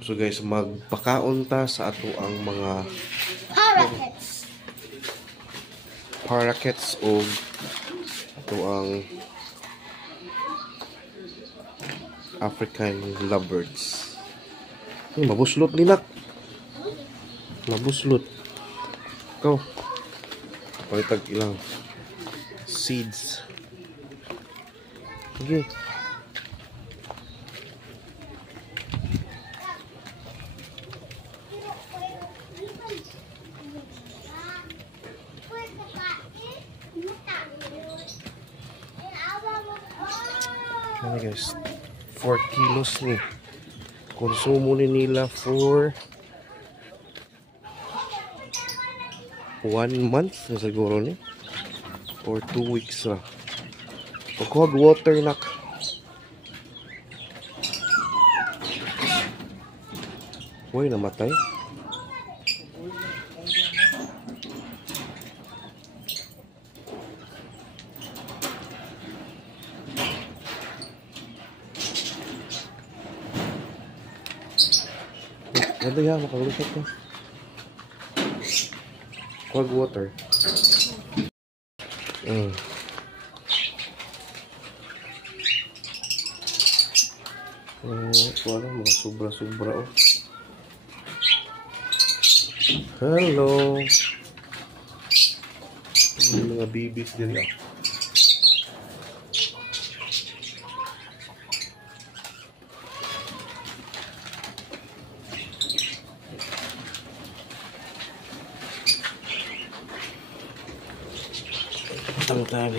So guys, magpakaon ta sa ato ang mga parakeets o ato ang African lovebirds. Mabuslot ni nak. Mabuslot. Ikaw. Palitag ilang seeds. Okay. Okay guys, 4 kilos ni konsumo ni nila for 1 month na siguro ni or 2 weeks na. Cold water nak. Uy, namatay. Ganda yan, makalusot ko. Cold water. Wala, mga sobra-sobra oh. Hello. Mga babies din ah. Ang tali.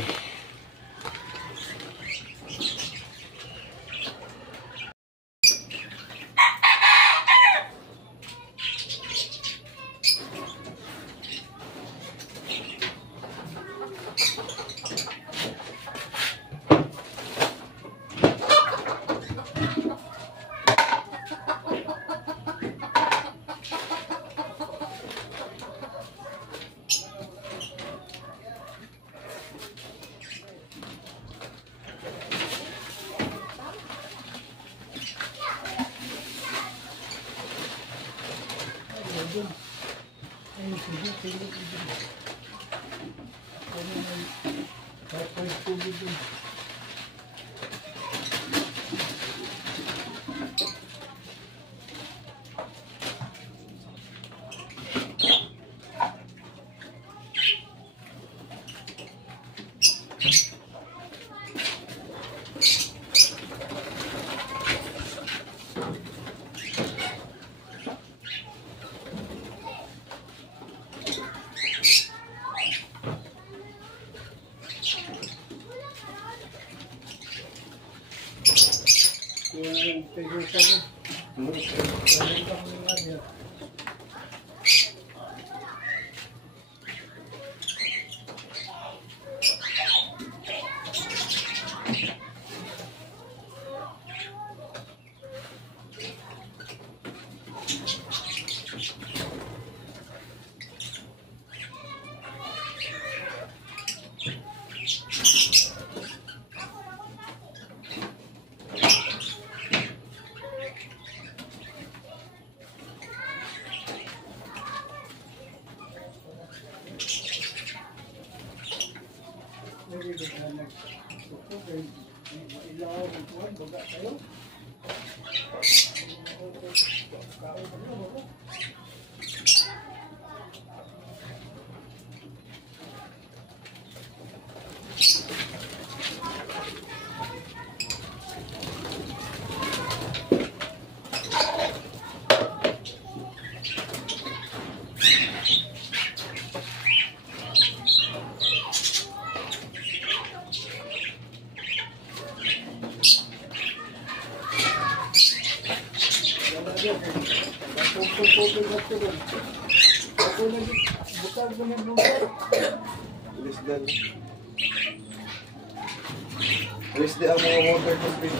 Alis di ang mga water to spin.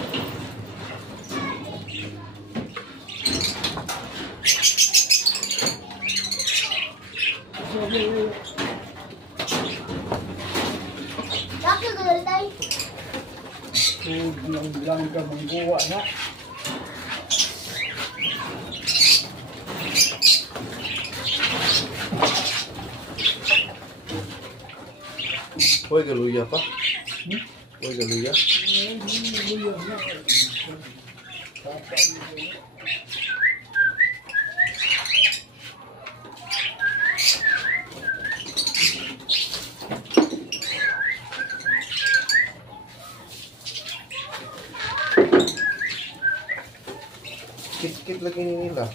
Bakit gulay? Lang ka mangguwa na. Uy, galuya pa. Uy, galuya. Kit-kit lagi nila.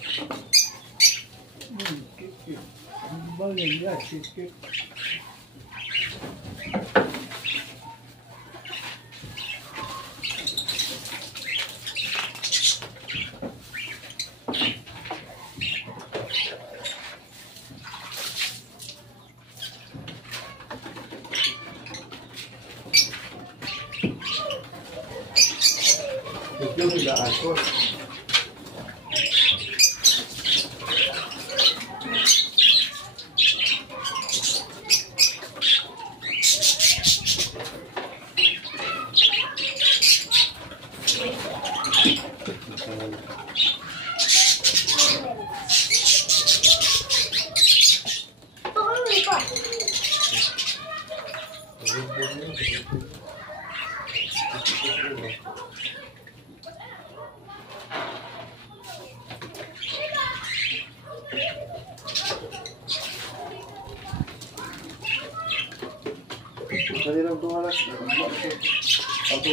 Ito nila ako. Dali lang ito halas. Ako.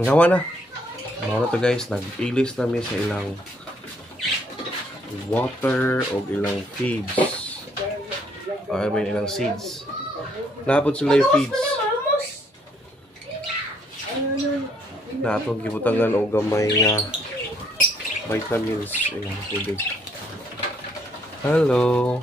Ang gawa na. Mga na to guys, nag-ilis namin sa ilang water o ilang feeds. I mean ilang seeds. Napod sila yung feeds. Na atong gibutangan o gamay nga vitamins ilang tubig. Hello.